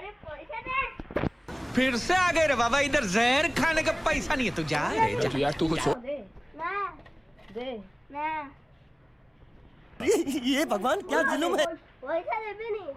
अरे पैसा दे। फिर से आ गए रे बाबा, इधर जहर खाने का पैसा नहीं है, तू जा रे जा। यार तू कुछ दे ना दे ना। ये भगवान क्या जुल्म है। पैसा दे भी नहीं।